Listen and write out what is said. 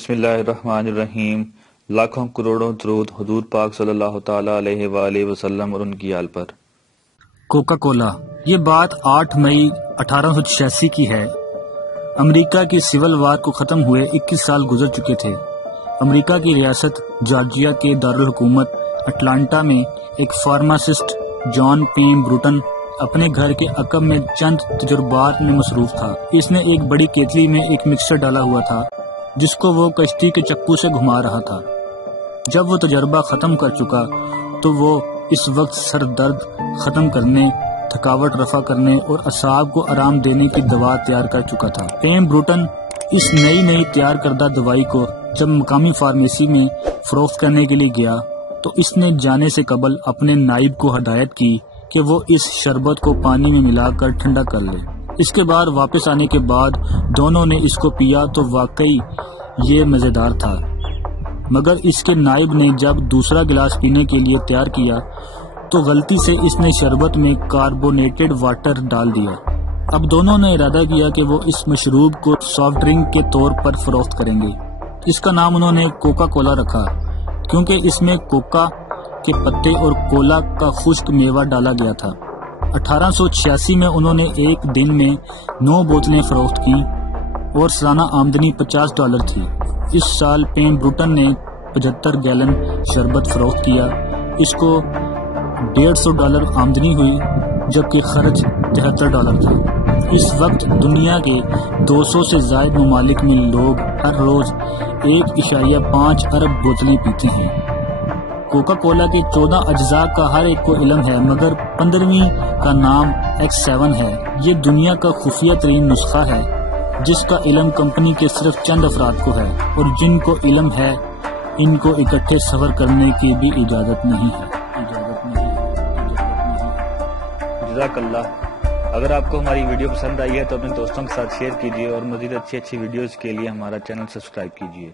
بسم اللہ الرحمن الرحیم۔ لاکھوں کروڑوں درود حضور پاک صلی اللہ تعالی علیہ وآلہ وسلم اور ان کی آل پر۔ کوکاکولا۔ یہ بات 8 مئی 1886 کی ہے۔ امریکہ کی سول وار کو ختم ہوئے 21 سال گزر چکے تھے۔ امریکہ کی ریاست جارجیا کے دارالحکومت اٹلانٹا میں ایک فارماسسٹ جان پیم بروٹن اپنے گھر کے عقب میں چند تجربات میں مصروف تھا۔ اس نے ایک بڑی کیتلی میں ایک مکسر ڈالا ہوا تھا جس کو وہ کشتی کے چپو سے گھما رہا تھا۔ جب وہ تجربہ ختم کر چکا تو وہ اس وقت سر درد ختم کرنے، تھکاوٹ رفع کرنے اور اعصاب کو آرام دینے کی دوا تیار کر چکا تھا۔ پیم بروٹن اس نئی تیار کردہ دوائی کو جب مقامی فارمیسی میں فروخت کرنے کے لیے گیا تو اس نے جانے سے قبل اپنے نائب کو ہدایت کی کہ وہ اس شربت کو پانی میں ملا کر ٹھنڈا کر لے۔ اس کے بعد واپس آنے کے بعد دونوں نے اس کو پیا تو واقعی یہ مزیدار تھا، مگر اس کے نائب نے جب دوسرا گلاس پینے کے لیے تیار کیا تو غلطی سے اس نے شربت میں کاربونیٹڈ واٹر ڈال دیا۔ اب دونوں نے ارادہ کیا کہ وہ اس مشروب کو سافٹ ڈرنک کے طور پر فروخت کریں گے۔ اس کا نام انہوں نے کوکا کولا رکھا کیونکہ اس میں کوکا کے پتے اور کولا کا خشک میوہ ڈالا گیا تھا۔ 1886 میں انہوں نے ایک دن میں 9 بوتلیں فروخت کی اور سالانہ آمدنی $50 تھی۔ اس سال پیم بروٹن نے 75 گیلن شربت فروخت کیا۔ اس کو $150 آمدنی ہوئی جبکہ خرچ $73 تھا۔ اس وقت دنیا کے 200 سے زائد ممالک میں لوگ ہر روز 1.5 ارب بوتلیں پیتے ہیں۔ کوکا کولا کے 14 اجزاء کا ہر ایک کو علم ہے، مگر 15ویں کا نام X7 ہے۔ یہ دنیا کا خفیہ ترین نسخہ ہے جس کا علم کمپنی کے صرف چند افراد کو ہے، اور جن کو علم ہے ان کو اکٹھے سفر کرنے کی بھی اجازت نہیں ہے۔ جزاک اللہ۔ اگر آپ کو ہماری ویڈیو پسند آئی ہے تو اپنے دوستوں کے ساتھ شیئر کیجیے اور مزید اچھی ویڈیوز کے لیے ہمارا چینل سبسکرائب کیجیے۔